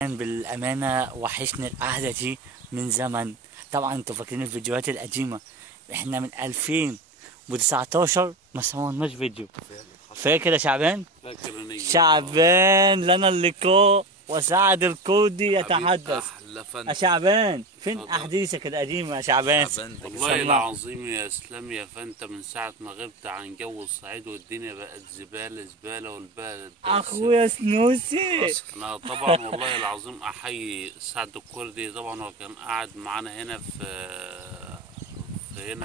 بالأمانة وحشنا القعدة دي من زمن. طبعا انتوا فاكرين الفيديوهات القديمة، احنا من 2019 ما صورناش فيديو. فاكر يا شعبان؟ فاكر شعبان لنا اللقاء وسعد الكردي يتحدث. يا شعبان فين احاديثك القديمه يا شعبان؟ والله العظيم يا اسلام يا فانت من ساعه ما غبت عن جو الصعيد والدنيا بقت زباله زباله والبلد اخويا سنوسي. انا طبعا والله العظيم احيي سعد الكردي. طبعا هو كان قاعد معانا هنا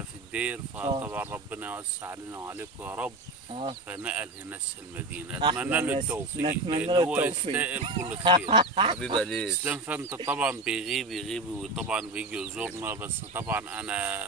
في الدير، فطبعا ربنا يوسع علينا وعليكم يا رب. فنقل هنا المدينه، اتمنى له التوفيق لان هو يستاهل كل خير. حبيبي ليش اسلام فانت طبعا بيغيب وطبعا بيجي يزورنا، بس طبعا انا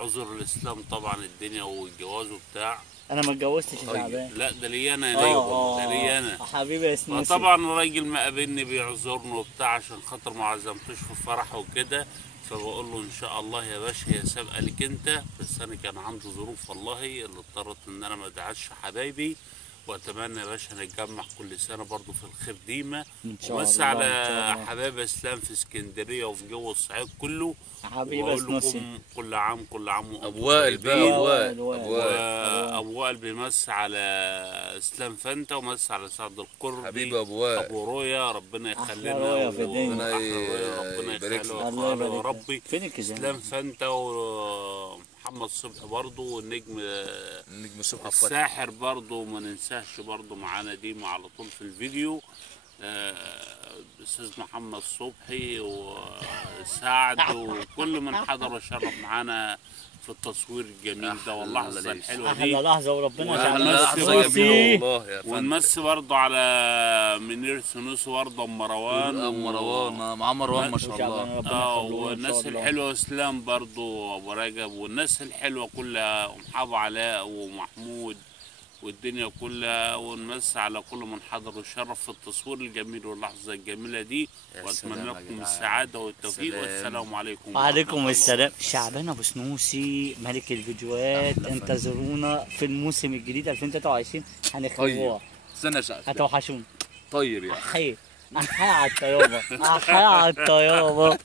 عذر الاسلام طبعا الدنيا والجواز وبتاع. انا ما اتجوزتش يا شعبان. لا ده لي انا ده لي انا حبيبي يا سنوسي. فطبعا الراجل ما قابلني بيعذرني وبتاع عشان خاطر ما عزمتوش في فرحه وكده، فبقول له ان شاء الله يا باشا هي سابقه لك انت، بس انا كان عندي ظروف والله اللي اضطرت ان انا ما ادعش حبايبي، واتمنى يا باشا نتجمع كل سنه برضو في الخير ديما. وبس على حبايب اسلام في اسكندريه وفي جو الصعيد كله. حبيبي سنوسي كل عام ابو وائل بقى ابو وائل بيمس على اسلام فانتا ومس على سعد القربي. حبيبي ابو وائل ابو رويا ربنا يخلينا ربنا يبارك له يا ربي. اسلام فانتا ومحمد صبحي برضه والنجم صبحي الساحر برضه ما ننساش برضه معانا ديما على طول في الفيديو. الاستاذ محمد صبحي وسعد وكل من حضر وشرف معانا في التصوير الجميل ده واللحظه الحلوه دي. احلى لحظه وربنا لحظه جميله والله يا فندم. ونمس برضه على منير سنوسي برضه مروان مع مروان ما شاء الله. والناس الحلوه اسلام برضه وابو رجب والناس الحلوه كلها ومحاب علاء ومحمود والدنيا كلها، ونمس على كل من حضر وشرف في التصوير الجميل واللحظه الجميله دي. واتمنى لكم السعاده والتوفيق والسلام عليكم. وعليكم السلام. شعبان ابو سنوسي ملك الفيديوهات، انتظرونا في الموسم الجديد 2023 هنخلوه. استنى يا شعبان هتوحشوني. طيب احيي على الطيابه احيي على الطيابه.